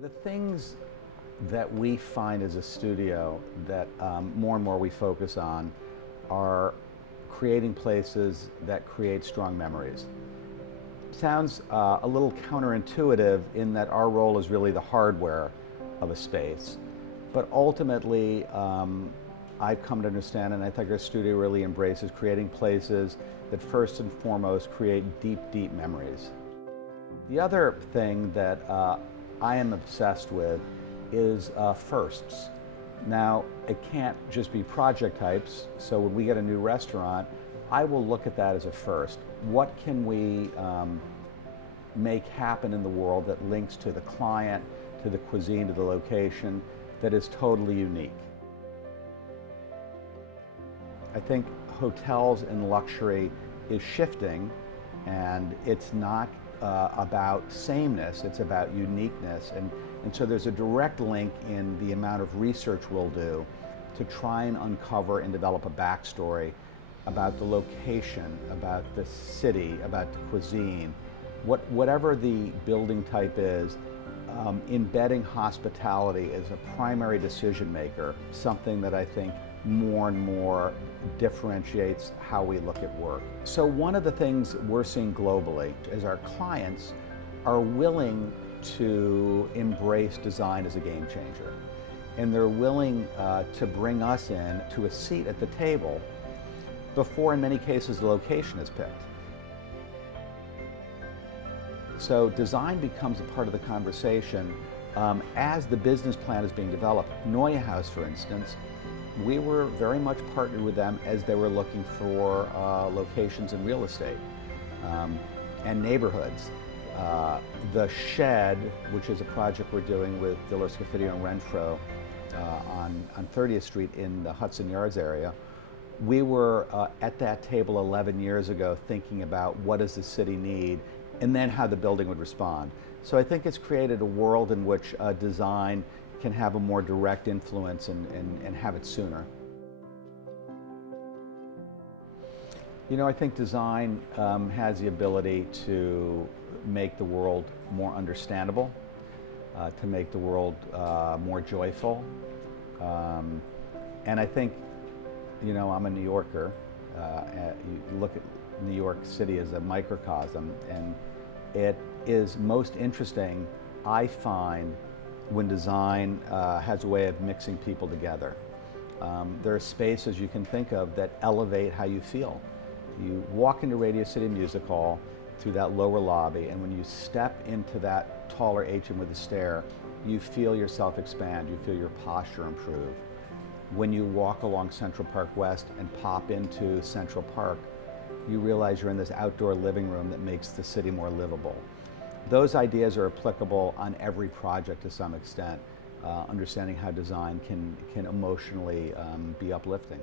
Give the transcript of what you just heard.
The things that we find as a studio that more and more we focus on are creating places that create strong memories. Sounds a little counterintuitive in that our role is really the hardware of a space, but ultimately I've come to understand, and I think our studio really embraces, creating places that first and foremost create deep, deep memories. The other thing that I am obsessed with is firsts. Now, it can't just be project types, so when we get a new restaurant, I will look at that as a first. What can we make happen in the world that links to the client, to the cuisine, to the location, that is totally unique? I think hotels and luxury is shifting, and it's not about sameness, it's about uniqueness. And so there's a direct link in the amount of research we'll do to try and uncover and develop a backstory about the location, about the city, about the cuisine. Whatever the building type is, embedding hospitality as a primary decision maker, something that I think more and more differentiates how we look at work. So one of the things we're seeing globally is our clients are willing to embrace design as a game changer. And they're willing to bring us in to a seat at the table before, in many cases, the location is picked. So design becomes a part of the conversation as the business plan is being developed. Neue House, for instance, we were very much partnered with them as they were looking for locations in real estate and neighborhoods. The Shed, which is a project we're doing with Diller Scofidio Renfro on 30th Street in the Hudson Yards area, we were at that table 11 years ago thinking about what does the city need and then how the building would respond. So I think it's created a world in which design can have a more direct influence and have it sooner. You know, I think design has the ability to make the world more understandable, to make the world more joyful. And I think, you know, I'm a New Yorker. You look at New York City as a microcosm, and it is most interesting, I find, when design has a way of mixing people together. There are spaces you can think of that elevate how you feel. You walk into Radio City Music Hall through that lower lobby, and when you step into that taller atrium with the stair, you feel yourself expand, you feel your posture improve. When you walk along Central Park West and pop into Central Park, you realize you're in this outdoor living room that makes the city more livable. Those ideas are applicable on every project to some extent, understanding how design can emotionally be uplifting.